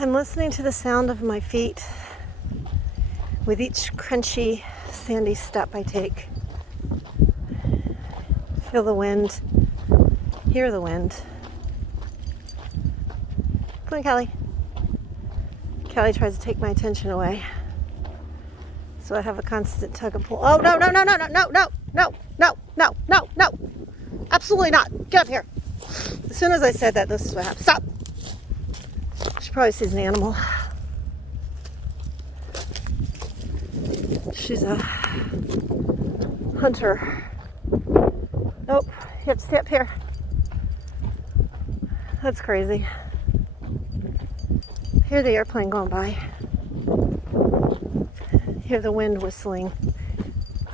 I'm listening to the sound of my feet with each crunchy, sandy step I take. Feel the wind, hear the wind. Come on, Callie. Callie tries to take my attention away. So I have a constant tug and pull. Oh, no, no, no, no, no, no, no, no, no, no, no, no. Absolutely not. Get up here. As soon as I said that, this is what happened. Stop. She probably sees an animal. She's a hunter. Nope, you have to stay up here. That's crazy. Hear the airplane going by. Hear the wind whistling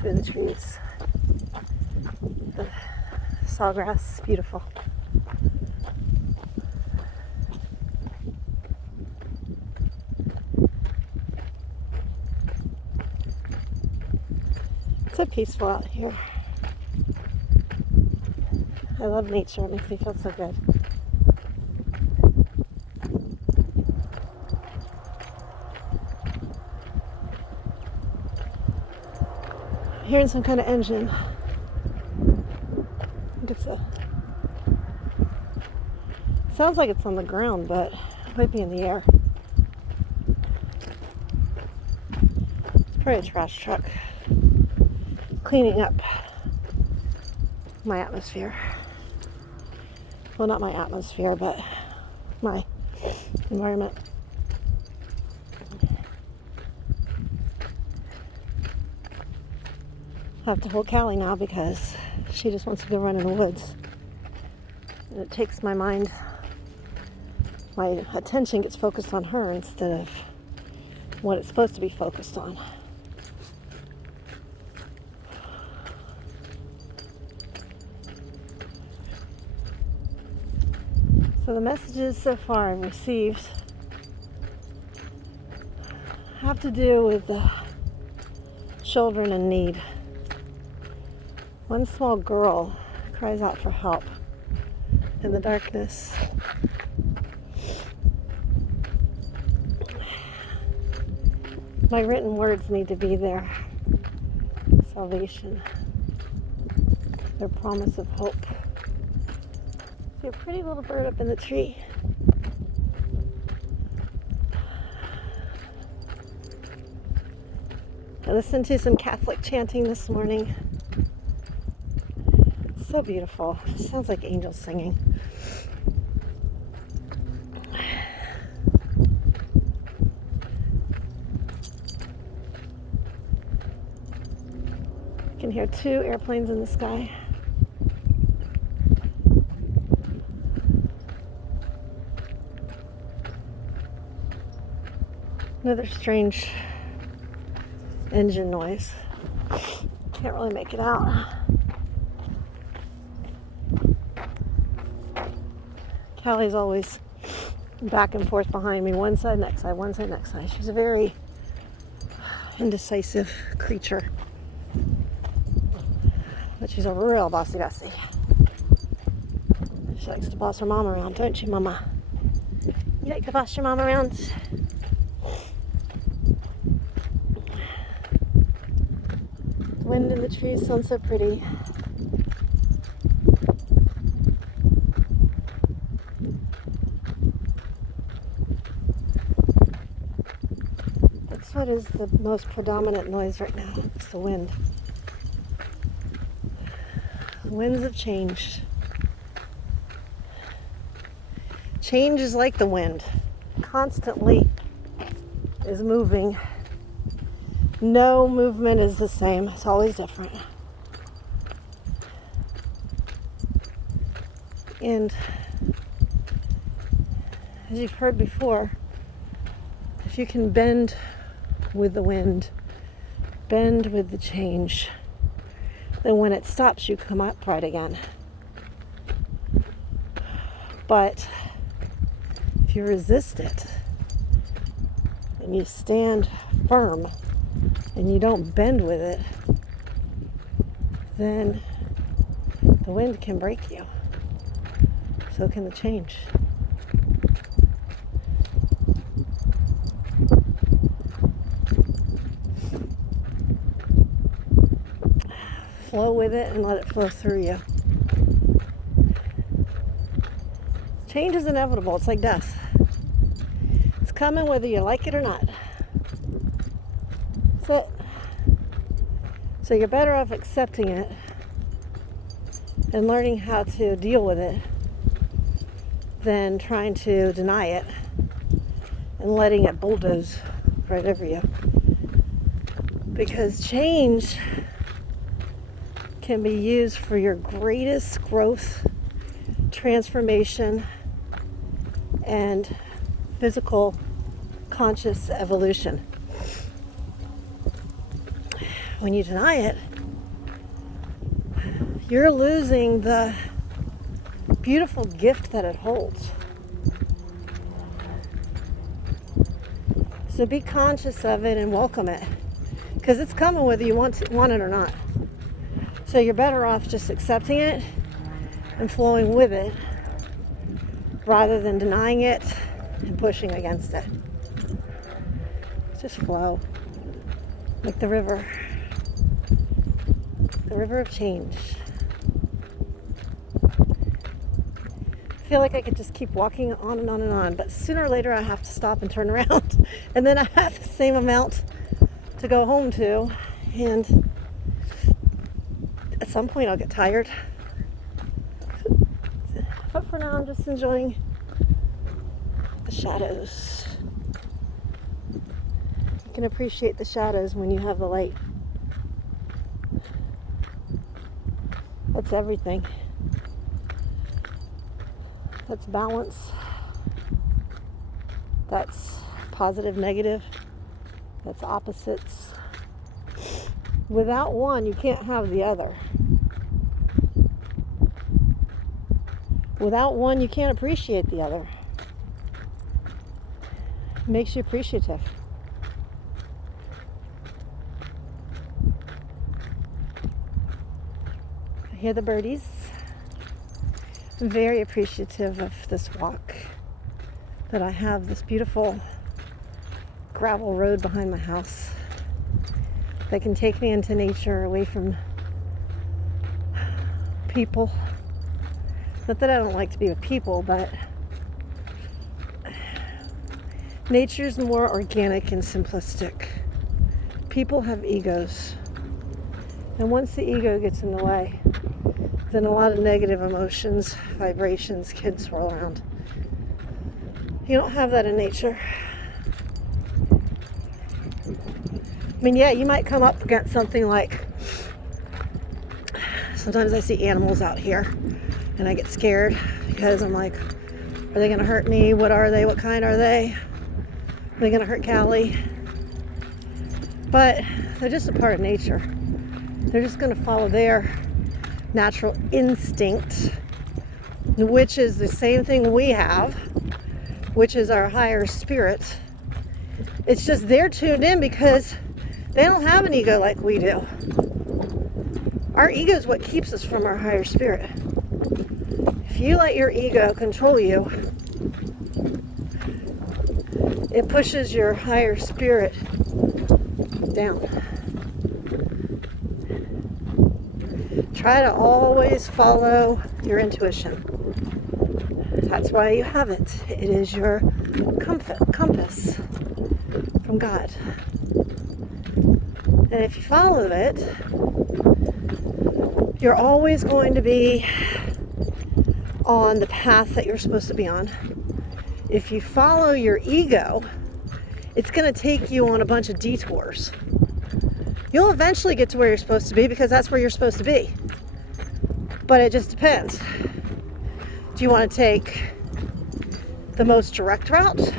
through the trees. The sawgrass is beautiful. It's so peaceful out here. I love nature. It makes me feel so good. I'm hearing some kind of engine. I think it's sounds like it's on the ground, but it might be in the air. It's probably a trash truck cleaning up my atmosphere. Well, not my atmosphere, but my environment. I have to hold Callie now because she just wants to go run in the woods. And it takes my mind, my attention gets focused on her instead of what it's supposed to be focused on. So the messages so far I've received have to do with the children in need. One small girl cries out for help in the darkness. My written words need to be their salvation, their promise of hope. See a pretty little bird up in the tree. I listened to some Catholic chanting this morning. It's so beautiful. It sounds like angels singing. I can hear 2 airplanes in the sky. Another strange engine noise. Can't really make it out. Callie's always back and forth behind me, one side, next side, one side, next side. She's a very indecisive creature. But she's a real bossy Bessie. She likes to boss her mom around, don't you, Mama? You like to boss your mom around? The wind in the trees sounds so pretty. That's what is the most predominant noise right now. It's the wind. The winds have changed. Change is like the wind. Constantly is moving. No movement is the same. It's always different. And as you've heard before, if you can bend with the wind, bend with the change, then when it stops, you come upright again. But if you resist it and you stand firm and you don't bend with it, then the wind can break you. So can the change. flow with it and let it flow through you. Change is inevitable. It's like death. It's coming whether you like it or not. That's it. So you're better off accepting it and learning how to deal with it than trying to deny it and letting it bulldoze right over you. Because change can be used for your greatest growth, transformation, and physical conscious evolution. When you deny it, you're losing the beautiful gift that it holds. So be conscious of it and welcome it, because it's coming whether you want it or not. So you're better off just accepting it and flowing with it rather than denying it and pushing against it. Just flow like the river of change. I feel like I could just keep walking on and on and on, but sooner or later I have to stop and turn around, and then I have the same amount to go home to, and at some point I'll get tired. But for now I'm just enjoying the shadows. You can appreciate the shadows when you have the light. That's everything. That's balance. That's positive, negative. That's opposites. Without one, you can't have the other. Without one, you can't appreciate the other. It makes you appreciative. I hear the birdies. I'm very appreciative of this walk, that I have this beautiful gravel road behind my house that can take me into nature, away from people. Not that I don't like to be with people, but nature's more organic and simplistic. People have egos, and once the ego gets in the way, then a lot of negative emotions, vibrations can swirl around. You don't have that in nature. I mean, yeah, you might come up against something like, sometimes I see animals out here and I get scared because I'm like, are they going to hurt me? What are they? What kind are they? Are they going to hurt Callie? But they're just a part of nature. They're just going to follow their natural instinct, which is the same thing we have, which is our higher spirit. It's just they're tuned in because they don't have an ego like we do. Our ego is what keeps us from our higher spirit. If you let your ego control you, it pushes your higher spirit down. Try to always follow your intuition. That's why you have it. It is your compass from God. And if you follow it, you're always going to be on the path that you're supposed to be on. If you follow your ego, it's going to take you on a bunch of detours. You'll eventually get to where you're supposed to be because that's where you're supposed to be. But it just depends. Do you want to take the most direct route?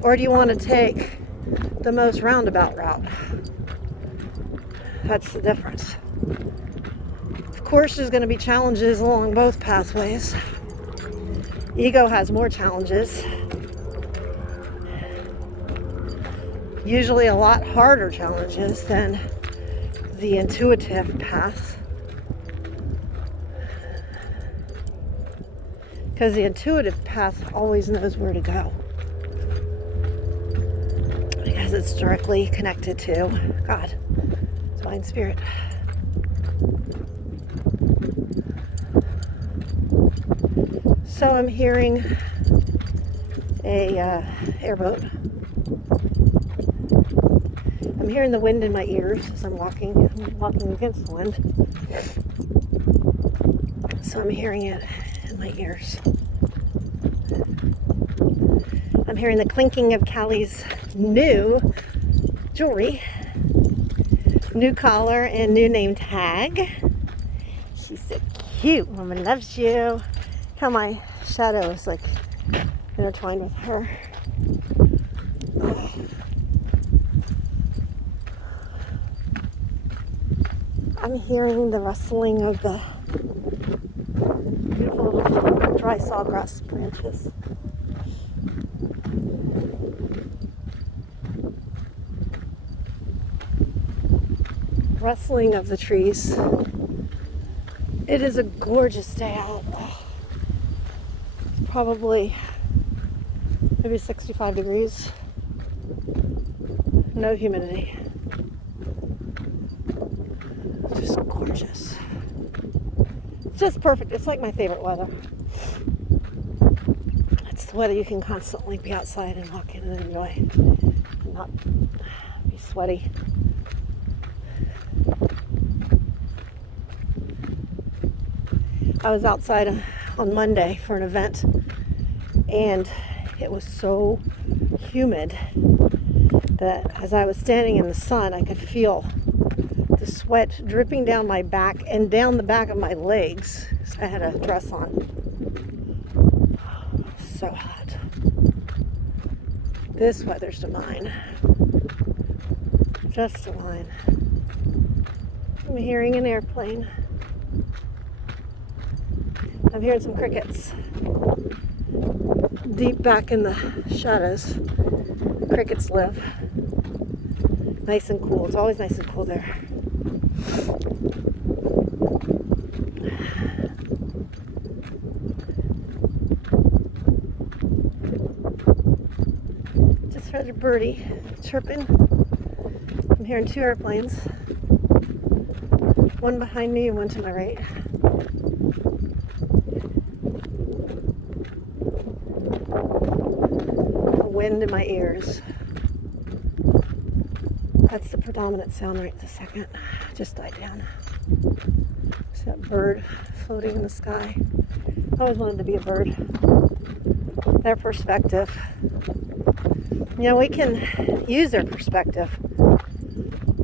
Or do you want to take the most roundabout route? That's the difference. Of course, there's going to be challenges along both pathways. Ego has more challenges. Usually a lot harder challenges than the intuitive path. Because the intuitive path always knows where to go. Because it's directly connected to God, Divine Spirit. So I'm hearing a airboat. I'm hearing the wind in my ears as I'm walking. I'm walking against the wind. So I'm hearing it in my ears. I'm hearing the clinking of Callie's new jewelry. New collar and new name tag. She's so cute. Mama loves you. How my shadow is like intertwined with her. I'm hearing the rustling of the beautiful little dry sawgrass branches. Rustling of the trees. It is a gorgeous day out. Probably maybe 65 degrees. No humidity. Just gorgeous. It's just perfect. It's like my favorite weather. It's the weather you can constantly be outside and walk in and enjoy and not be sweaty. I was outside on Monday for an event, and it was so humid that as I was standing in the sun, I could feel the sweat dripping down my back and down the back of my legs. So I had a dress on. So hot. This weather's divine. Just divine. I'm hearing an airplane. I'm hearing some crickets. Deep back in the shadows, crickets live. Nice and cool. It's always nice and cool there. Just heard a birdie chirping. I'm hearing two airplanes. One behind me and one to my right. Wind in my ears. That's the predominant sound right this second. It just died down. See that bird floating in the sky? I always wanted to be a bird. Their perspective. You know, we can use their perspective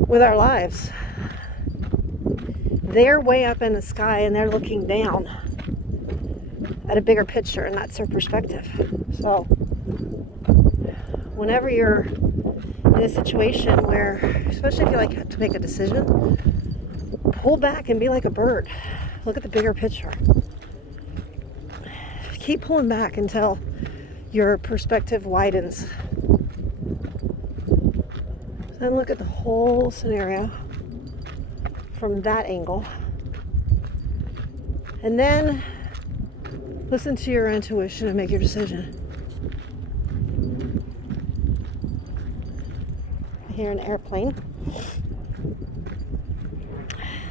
with our lives. They're way up in the sky and they're looking down at a bigger picture, and that's their perspective. So whenever you're in a situation where, especially if you like have to make a decision, pull back and be like a bird. Look at the bigger picture. Keep pulling back until your perspective widens. Then look at the whole scenario from that angle. And then listen to your intuition and make your decision. I hear an airplane.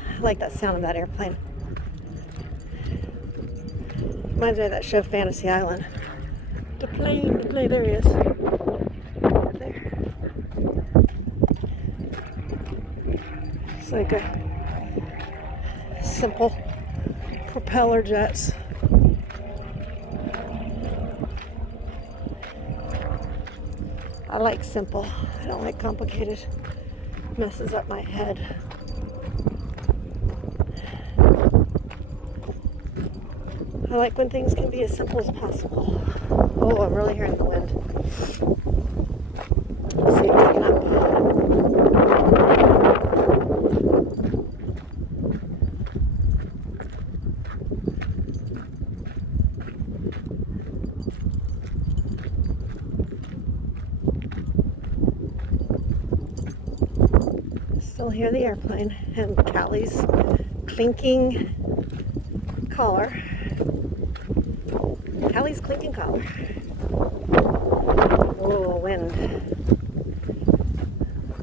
I like that sound of that airplane. Reminds me of that show Fantasy Island. The plane, there he is. There. It's like a simple propeller jets. I like simple. I don't like complicated. Messes up my head. I like when things can be as simple as possible. Oh, I'm really hearing the wind. Let's see it picking up. Still hear the airplane and Callie's clinking collar. Callie's clinking collar. Oh, wind.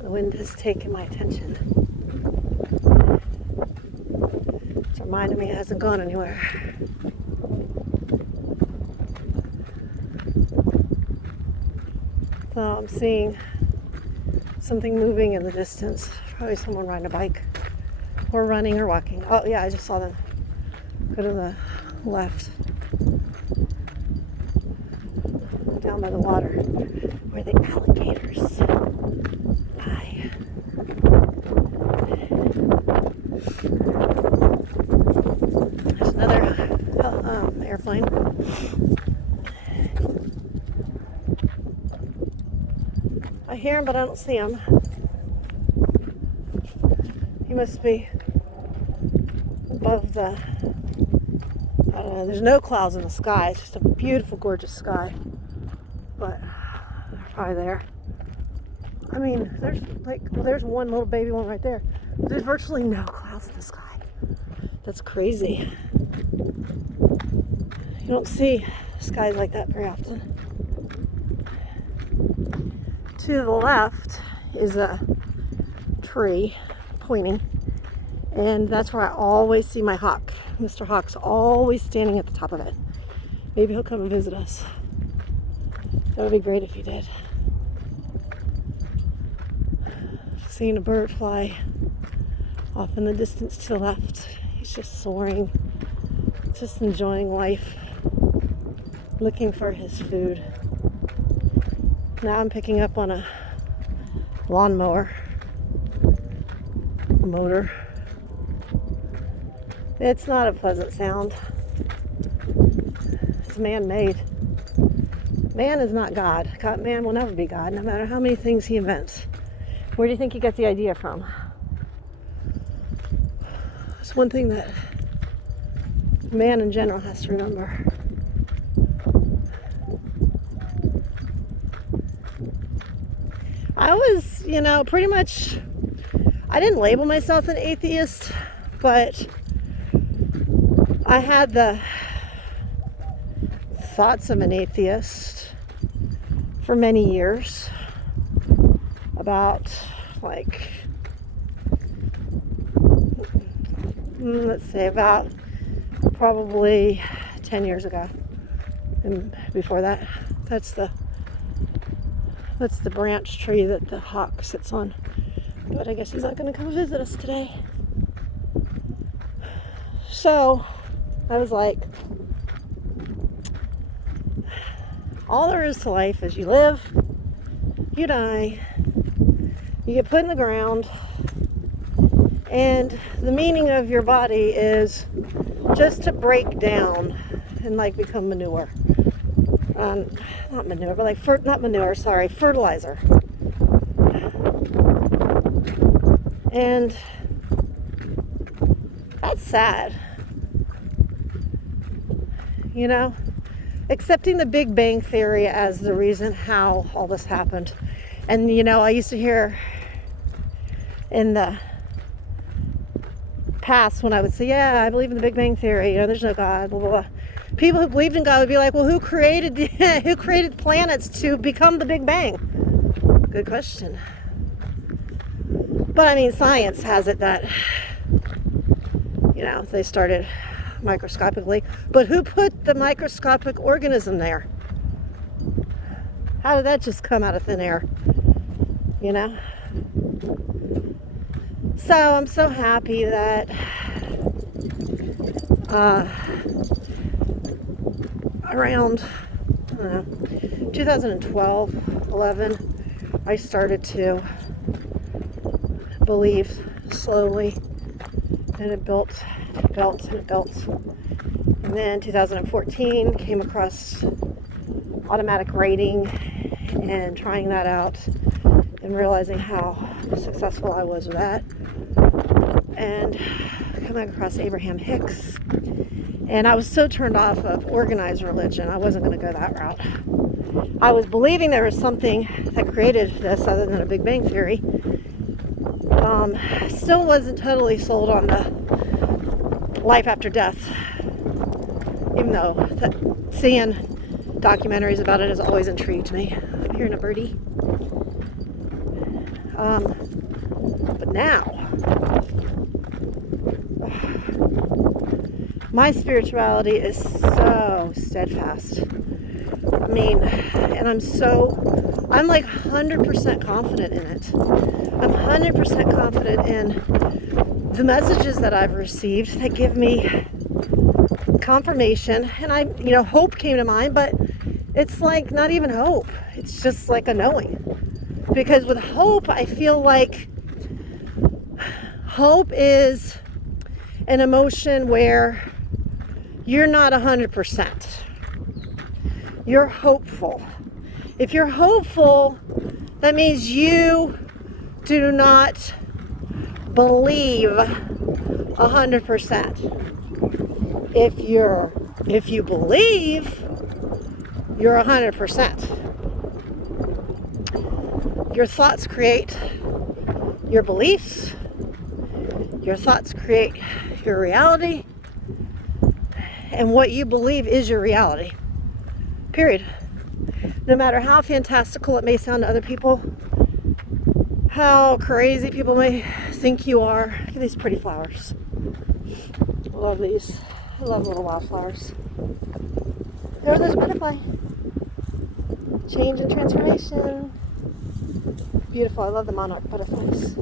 The wind has taken my attention. It's reminding me it hasn't gone anywhere. So I'm seeing something moving in the distance. Probably someone riding a bike or running or walking. Oh yeah, I just saw them go to the left. Down by the water where the alligators lie. There's another airplane. I hear him, but I don't see him. He must be above the, I don't know, there's no clouds in the sky. It's just a beautiful, gorgeous sky. But they're probably there. I mean, there's one little baby one right there. But there's virtually no clouds in the sky. That's crazy. You don't see skies like that very often. To the left is a tree pointing, and that's where I always see my hawk. Mr. Hawk's always standing at the top of it. Maybe he'll come and visit us. That would be great if he did. Seeing a bird fly off in the distance to the left. He's just soaring, just enjoying life, looking for his food. Now I'm picking up on a lawnmower motor. It's not a pleasant sound. It's man-made. Man is not God. Man will never be God, no matter how many things he invents. Where do you think he got the idea from? It's one thing that man in general has to remember. I was, pretty much, I didn't label myself an atheist, but I had the thoughts of an atheist for many years. About, about probably 10 years ago. And before that, that's the branch tree that the hawk sits on. But I guess he's not going to come visit us today. So I was like, all there is to life is you live, you die, you get put in the ground, and the meaning of your body is just to break down and become manure. Not manure, but fertilizer. And that's sad. Accepting the Big Bang Theory as the reason how all this happened. And, I used to hear in the past when I would say, yeah, I believe in the Big Bang Theory, there's no God, blah, blah, blah. People who believed in God would be like, well, who created planets to become the Big Bang? Good question. But, science has it that, they started microscopically. But who put the microscopic organism there? How did that just come out of thin air? So I'm so happy that around 2012, 11, I started to believe slowly, and it built. And then 2014 came across automatic rating and trying that out and realizing how successful I was with that, and coming across Abraham Hicks. And I was so turned off of organized religion, I wasn't going to go that route. I was believing there was something that created this other than a Big Bang Theory. Still wasn't totally sold on the life after death, even though seeing documentaries about it has always intrigued me. I'm hearing a birdie. But now, my spirituality is so steadfast. And I'm like 100% confident in it. I'm 100% confident in the messages that I've received that give me confirmation. And hope came to mind, but it's like not even hope. It's just like a knowing. Because with hope, I feel like hope is an emotion where you're not 100%. You're hopeful. If you're hopeful, that means you do not believe 100%. If you believe, you're 100%. Your thoughts create your beliefs. Your thoughts create your reality. And what you believe is your reality. Period. No matter how fantastical it may sound to other people, how crazy people may think you are. Look at these pretty flowers. I love these. I love little wildflowers. There's this butterfly. Change and transformation. Beautiful. I love the monarch butterflies.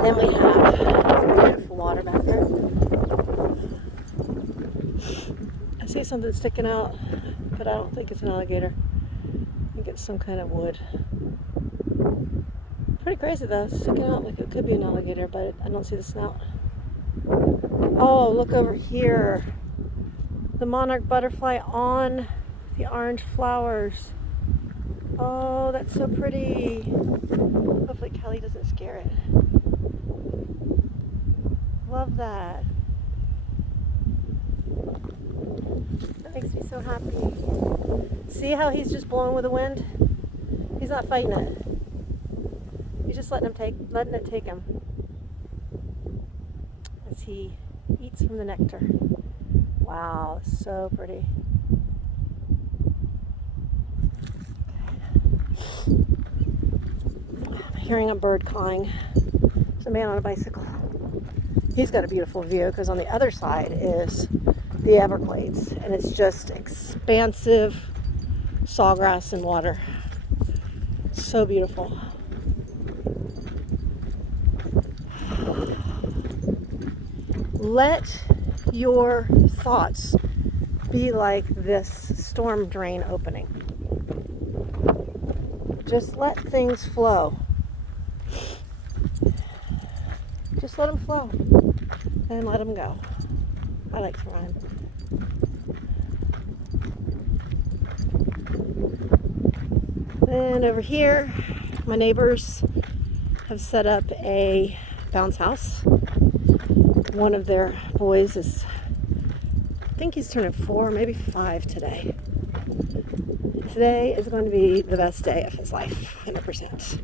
Then we have beautiful water back there. I see something sticking out, but I don't think it's an alligator. I think it's some kind of wood. Pretty crazy though, it's sticking out like it could be an alligator, but I don't see the snout. Oh, look over here. The monarch butterfly on the orange flowers. Oh, that's so pretty. Hopefully Kelly doesn't scare it. Love that. That makes me so happy. See how he's just blowing with the wind? He's not fighting it. He's just letting it take him as he eats from the nectar. Wow, so pretty. I'm hearing a bird cawing. There's a man on a bicycle. He's got a beautiful view because on the other side is the Everglades, and it's just expansive sawgrass and water. So beautiful. Let your thoughts be like this storm drain opening. Just let things flow. Just let them flow and let them go. I like to rhyme. And over here, my neighbors have set up a bounce house. One of their boys is, I think he's turning 4, maybe 5 today. Today is going to be the best day of his life, 100%.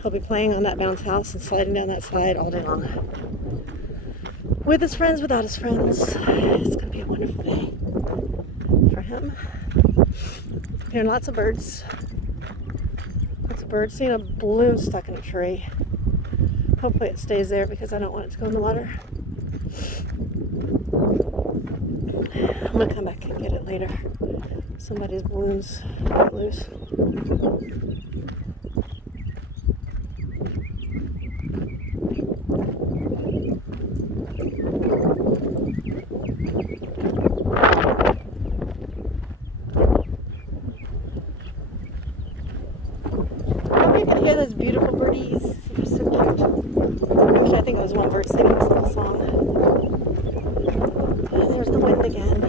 He'll be playing on that bounce house and sliding down that slide all day long. With his friends, without his friends. It's going to be a wonderful day for him. Hearing lots of birds. Lots of birds. Seeing a balloon stuck in a tree. Hopefully it stays there because I don't want it to go in the water. I'm going to come back and get it later. Somebody's balloons got loose. You can hear those beautiful birdies. They're so cute. Actually, I think it was one bird singing this little song. And there's the wind again.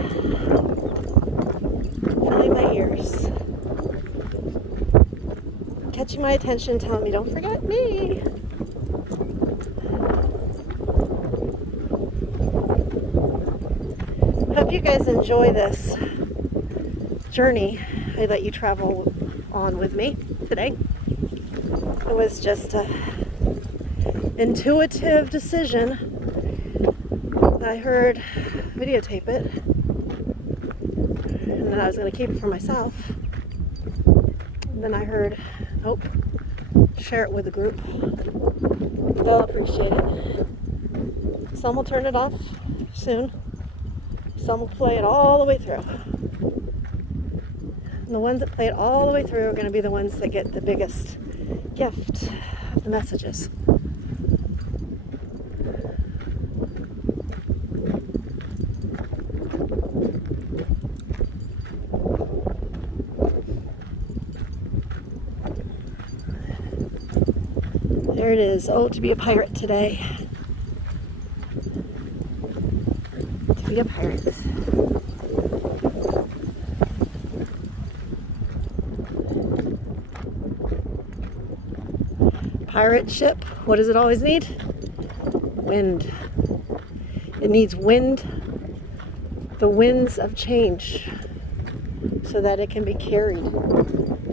Filling my ears. Catching my attention, telling me, don't forget me. Hope you guys enjoy this journey I let you travel on with me today. It was just an intuitive decision. I heard videotape it, and then I was going to keep it for myself. And then I heard, nope, share it with the group. They'll appreciate it. Some will turn it off soon. Some will play it all the way through. And the ones that play it all the way through are going to be the ones that get the biggest gift of the messages. There it is. Oh, to be a pirate today. To be a pirate. Pirate ship, what does it always need? Wind. It needs wind, the winds of change, so that it can be carried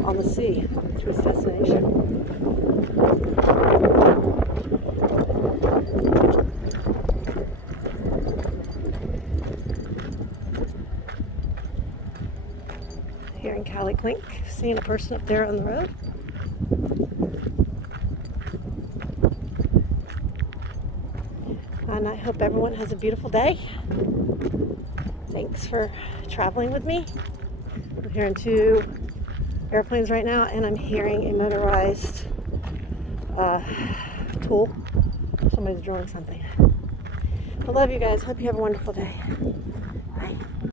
on the sea to its destination. Here in Cali Clink, seeing a person up there on the road. And I hope everyone has a beautiful day. Thanks for traveling with me. I'm hearing 2 airplanes right now, and I'm hearing a motorized tool. Somebody's drilling something. I love you guys. Hope you have a wonderful day.